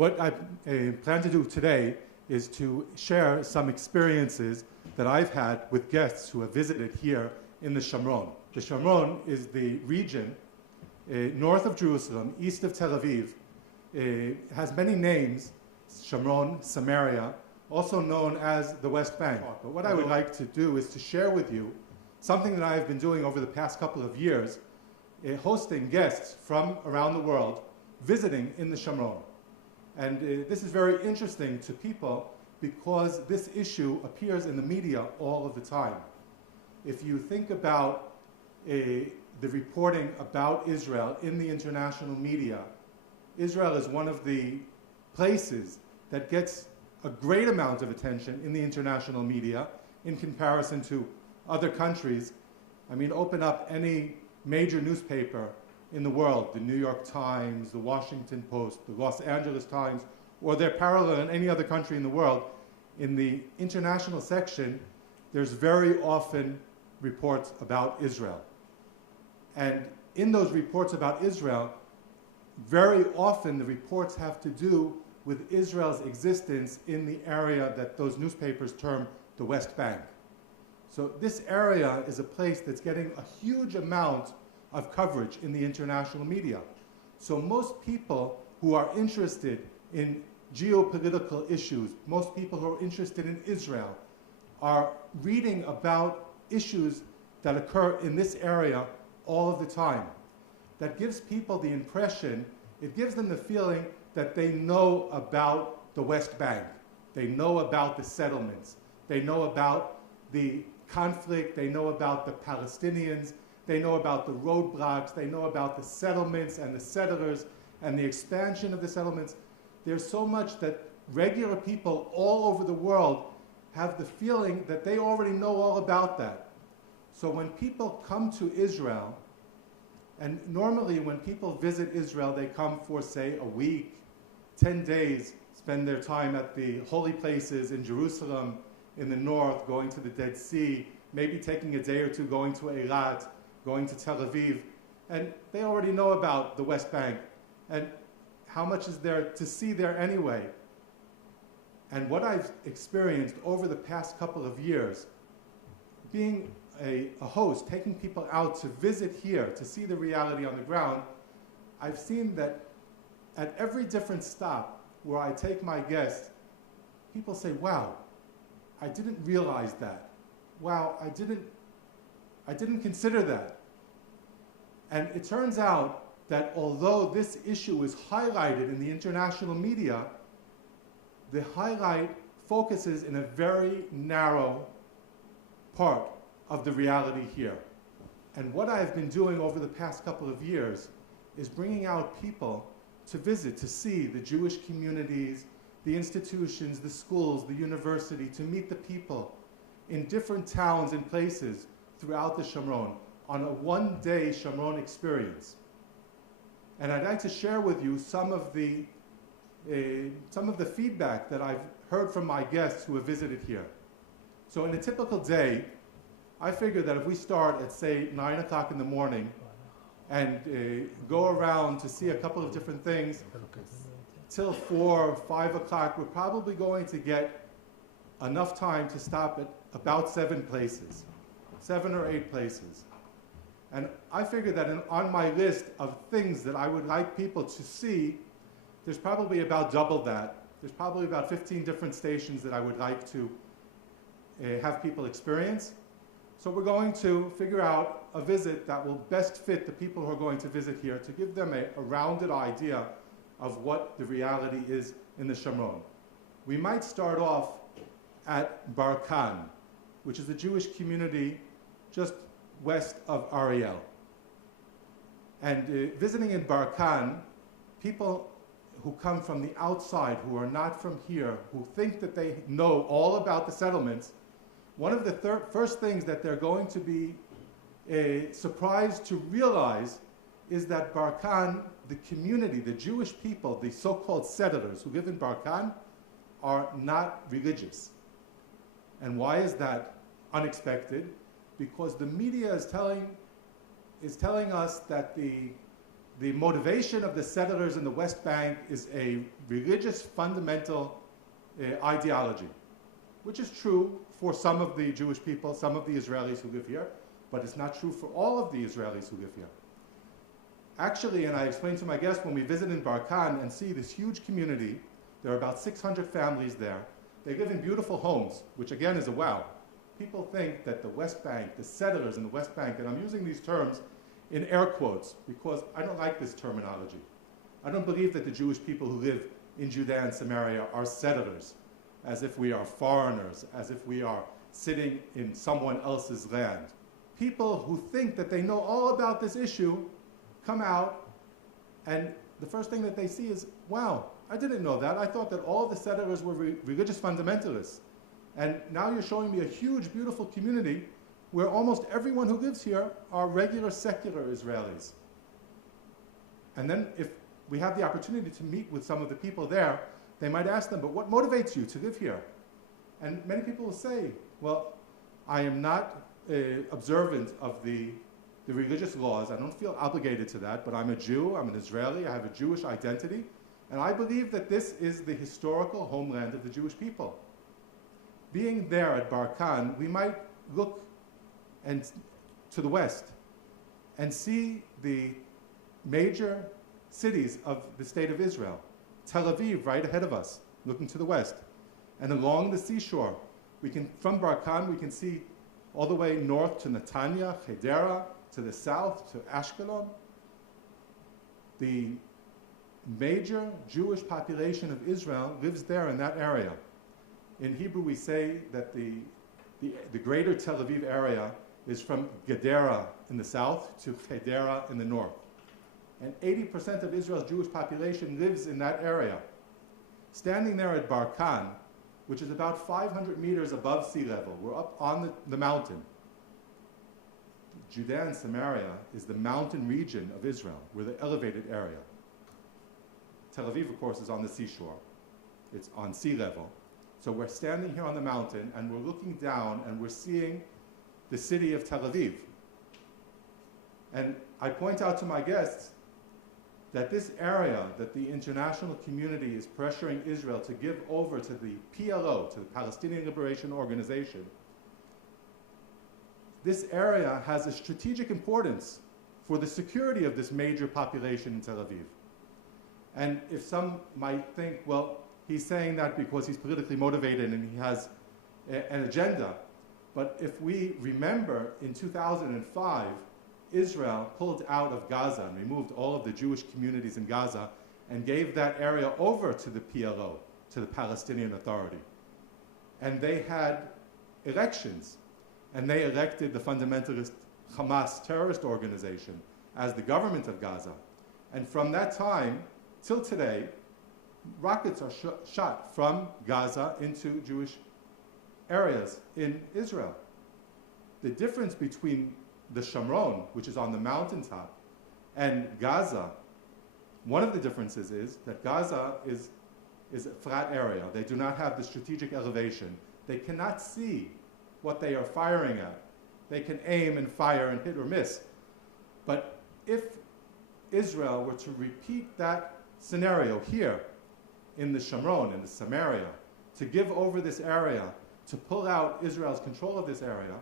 What I plan to do today is to share some experiences that I've had with guests who have visited here in the Shomron. The Shomron is the region north of Jerusalem, east of Tel Aviv. It has many names: Shomron, Samaria, also known as the West Bank. But what I would like to do is to share with you something that I have been doing over the past couple of years, hosting guests from around the world visiting in the Shomron. And this is very interesting to people because this issue appears in the media all of the time. If you think about the reporting about Israel in the international media, Israel is one of the places that gets a great amount of attention in the international media in comparison to other countries. I mean, open up any major newspaper in the world, the New York Times, the Washington Post, the Los Angeles Times, or their parallel in any other country in the world. In the international section, there's very often reports about Israel. And in those reports about Israel, very often the reports have to do with Israel's existence in the area that those newspapers term the West Bank. So this area is a place that's getting a huge amount of coverage in the international media. So most people who are interested in geopolitical issues, most people who are interested in Israel, are reading about issues that occur in this area all of the time. That gives people the impression, it gives them the feeling that they know about the West Bank. They know about the settlements. They know about the conflict. They know about the Palestinians. They know about the roadblocks. They know about the settlements and the settlers and the expansion of the settlements. There's so much that regular people all over the world have the feeling that they already know all about that. So when people come to Israel, and normally when people visit Israel, they come for, say, a week, 10 days, spend their time at the holy places in Jerusalem, in the north, going to the Dead Sea, maybe taking a day or two going to Eilat, going to Tel Aviv, and they already know about the West Bank. And how much is there to see there anyway? And what I've experienced over the past couple of years, being a host, taking people out to visit here, to see the reality on the ground, I've seen that at every different stop where I take my guests, people say, wow, I didn't realize that. Wow, I didn't consider that. And it turns out that although this issue is highlighted in the international media, the highlight focuses in a very narrow part of the reality here. And what I've been doing over the past couple of years is bringing out people to visit, to see the Jewish communities, the institutions, the schools, the university, to meet the people in different towns and places throughout the Shomron on a one-day Shomron experience. And I'd like to share with you some of the feedback that I've heard from my guests who have visited here. So in a typical day, I figure that if we start at, say, 9 o'clock in the morning and go around to see a couple of different things, till 4 or 5 o'clock, we're probably going to get enough time to stop at about 7 places, 7 or 8 places. And I figure that on my list of things that I would like people to see, there's probably about double that. There's probably about 15 different stations that I would like to have people experience. So we're going to figure out a visit that will best fit the people who are going to visit here to give them a rounded idea of what the reality is in the Shomron. We might start off at Barkan, which is a Jewish community just west of Ariel. And visiting in Barkan, people who come from the outside, who are not from here, who think that they know all about the settlements, one of the first things that they're going to be surprised to realize is that Barkan, the community, the Jewish people, the so-called settlers who live in Barkan, are not religious. And why is that unexpected? Because the media is telling us that the the motivation of the settlers in the West Bank is a religious fundamental ideology, which is true for some of the Jewish people, some of the Israelis who live here, but it's not true for all of the Israelis who live here. Actually, and I explained to my guests when we visit in Barkan and see this huge community, there are about 600 families there. They live in beautiful homes, which again is a wow. People think that the West Bank, the settlers in the West Bank, and I'm using these terms in air quotes because I don't like this terminology. I don't believe that the Jewish people who live in Judea and Samaria are settlers, as if we are foreigners, as if we are sitting in someone else's land. People who think that they know all about this issue come out, and the first thing that they see is, wow, I didn't know that. I thought that all the settlers were religious fundamentalists. And now you're showing me a huge, beautiful community where almost everyone who lives here are regular secular Israelis. And then if we have the opportunity to meet with some of the people there, they might ask them, but what motivates you to live here? And many people will say, well, I am not observant of the religious laws. I don't feel obligated to that, but I'm a Jew, I'm an Israeli, I have a Jewish identity, and I believe that this is the historical homeland of the Jewish people. Being there at Barkan, we might look to the west and see the major cities of the state of Israel. Tel Aviv right ahead of us, looking to the west. And along the seashore, from Barkan, we can see all the way north to Netanya, Hedera, to the south to Ashkelon. The major Jewish population of Israel lives there in that area. In Hebrew, we say that the greater Tel Aviv area is from Gedera in the south to Hedera in the north. And 80% of Israel's Jewish population lives in that area. Standing there at Barkan, which is about 500 meters above sea level, we're up on the mountain. Judea and Samaria is the mountain region of Israel. We're the elevated area. Tel Aviv, of course, is on the seashore. It's on sea level. So we're standing here on the mountain, and we're looking down, and we're seeing the city of Tel Aviv. And I point out to my guests that this area that the international community is pressuring Israel to give over to the PLO, to the Palestinian Liberation Organization, this area has a strategic importance for the security of this major population in Tel Aviv. And if some might think, well, he's saying that because he's politically motivated and he has an agenda. But if we remember, in 2005, Israel pulled out of Gaza and removed all of the Jewish communities in Gaza and gave that area over to the PLO, to the Palestinian Authority. And they had elections, and they elected the fundamentalist Hamas terrorist organization as the government of Gaza. And from that time till today, rockets are shot from Gaza into Jewish areas in Israel. The difference between the Shamron, which is on the mountaintop, and Gaza, one of the differences is that Gaza is a flat area. They do not have the strategic elevation. They cannot see what they are firing at. They can aim and fire and hit or miss. But if Israel were to repeat that scenario here in the Shamron, in the Samaria, to give over this area, to pull out Israel's control of this area,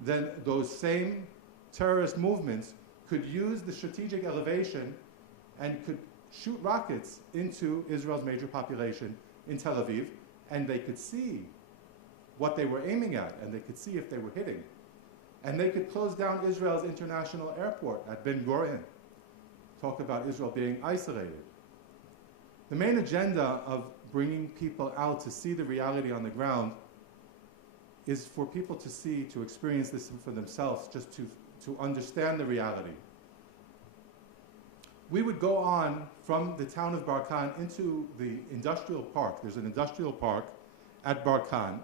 then those same terrorist movements could use the strategic elevation and could shoot rockets into Israel's major population in Tel Aviv, and they could see what they were aiming at, and they could see if they were hitting. And they could close down Israel's international airport at Ben Gurion. Talk about Israel being isolated. The main agenda of bringing people out to see the reality on the ground is for people to see, to experience this for themselves, just to understand the reality. We would go on from the town of Barkan into the industrial park. There's an industrial park at Barkan.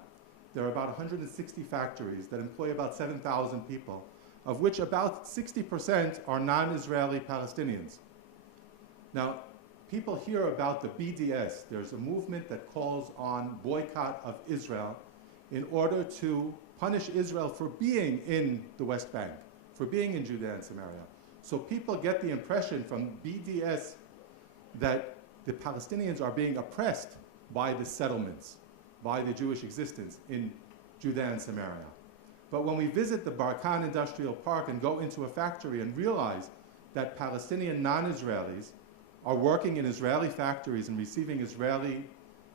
There are about 160 factories that employ about 7,000 people, of which about 60% are non-Israeli Palestinians. Now, people hear about the BDS. There's a movement that calls on boycott of Israel in order to punish Israel for being in the West Bank, for being in Judea and Samaria, So people get the impression from BDS that the Palestinians are being oppressed by the settlements, by the Jewish existence in Judea and Samaria. But when we visit the Barkan Industrial Park and go into a factory and realize that Palestinian non-Israelis are working in Israeli factories and receiving Israeli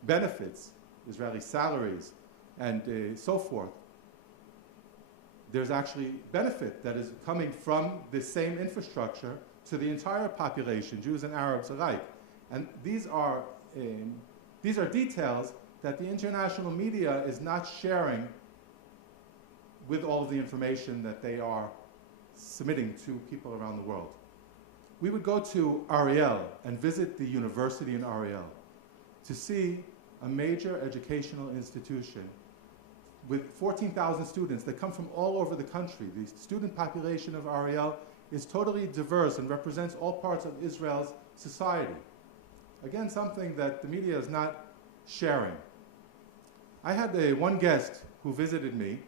benefits, Israeli salaries, and so forth, there's actually benefit that is coming from this same infrastructure to the entire population, Jews and Arabs alike. And these are details that the international media is not sharing with all of the information that they are submitting to people around the world. We would go to Ariel and visit the university in Ariel to see a major educational institution with 14,000 students that come from all over the country. The student population of Ariel is totally diverse and represents all parts of Israel's society. Again, something that the media is not sharing. I had one guest who visited me,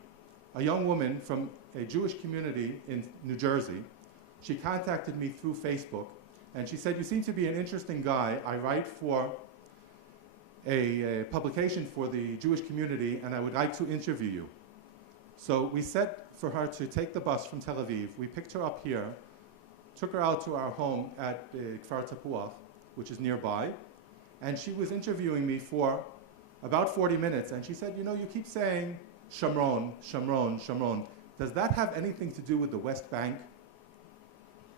a young woman from a Jewish community in New Jersey. She contacted me through Facebook, and she said, "You seem to be an interesting guy. I write for a publication for the Jewish community, and I would like to interview you." So we set for her to take the bus from Tel Aviv. We picked her up here, took her out to our home at Kfar Tapuach, which is nearby, and she was interviewing me for about 40 minutes, and she said, "You know, you keep saying Shamron, Shamron, Shamron. Does that have anything to do with the West Bank?"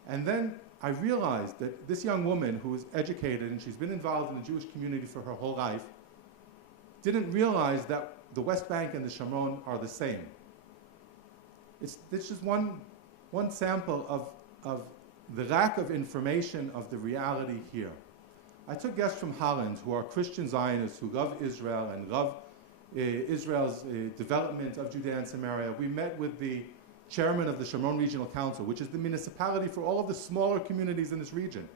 And then I realized that this young woman who is educated and she's been involved in the Jewish community for her whole life didn't realize that the West Bank and the Shamron are the same. It's just one sample of the lack of information of the reality here. I took guests from Holland who are Christian Zionists who love Israel and love Israel's development of Judea and Samaria. We met with the chairman of the Shamron Regional Council, which is the municipality for all of the smaller communities in this region.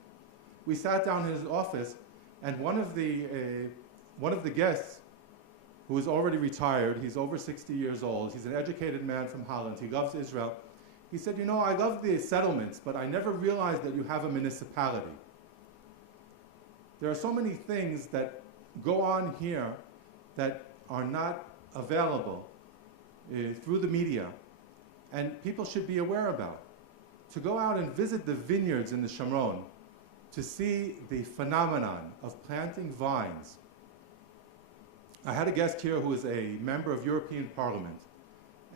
We sat down in his office, and one of the guests, who is already retired, he's over 60 years old, he's an educated man from Holland, he loves Israel. He said, "You know, I love the settlements, but I never realized that you have a municipality." There are so many things that go on here that are not available through the media, and people should be aware about. To go out and visit the vineyards in the Shamron, to see the phenomenon of planting vines. I had a guest here who is a member of European Parliament,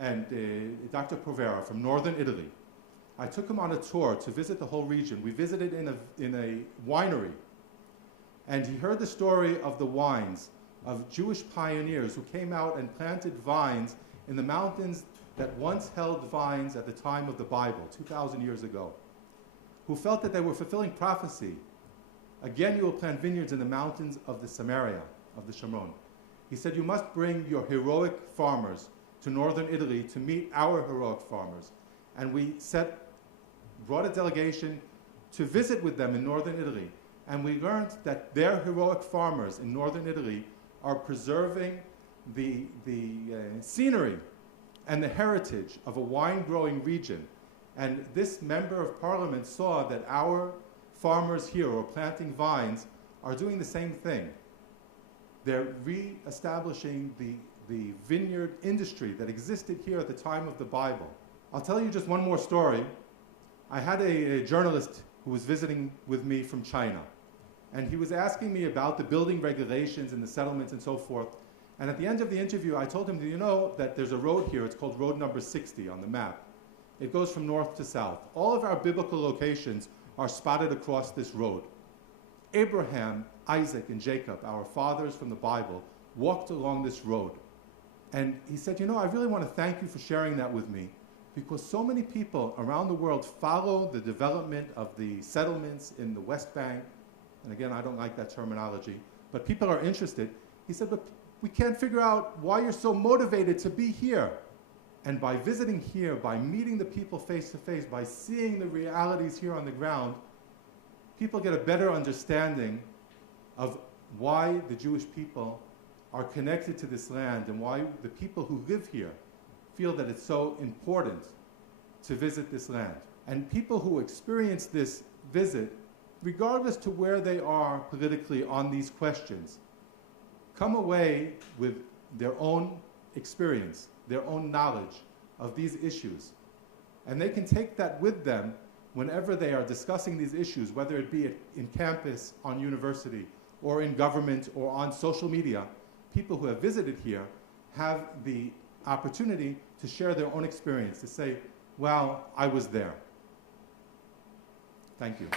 and Dr. Provera from northern Italy. I took him on a tour to visit the whole region. We visited in a winery, and he heard the story of the wines of Jewish pioneers who came out and planted vines in the mountains that once held vines at the time of the Bible, 2,000 years ago, who felt that they were fulfilling prophecy. Again, you will plant vineyards in the mountains of the Samaria, of the Shamron. He said, "You must bring your heroic farmers to northern Italy to meet our heroic farmers." And we brought a delegation to visit with them in northern Italy. And we learned that their heroic farmers in northern Italy are preserving the scenery and the heritage of a wine-growing region. And this member of parliament saw that our farmers here who are planting vines are doing the same thing. They're re-establishing the vineyard industry that existed here at the time of the Bible. I'll tell you just one more story. I had a journalist who was visiting with me from China, and he was asking me about the building regulations and the settlements and so forth. And at the end of the interview, I told him, "Do you know that there's a road here? It's called road number 60 on the map. It goes from north to south. All of our biblical locations are spotted across this road. Abraham, Isaac, and Jacob, our fathers from the Bible, walked along this road." And he said, "You know, I really want to thank you for sharing that with me, because so many people around the world follow the development of the settlements in the West Bank." And again, I don't like that terminology, but people are interested. He said, "But we can't figure out why you're so motivated to be here." And by visiting here, by meeting the people face to face, by seeing the realities here on the ground, people get a better understanding of why the Jewish people are connected to this land and why the people who live here feel that it's so important to visit this land. And people who experience this visit, regardless to where they are politically on these questions, come away with their own experience, their own knowledge of these issues. And they can take that with them whenever they are discussing these issues, whether it be in campus, on university, or in government, or on social media. People who have visited here have the opportunity to share their own experience, to say, well, I was there. Thank you.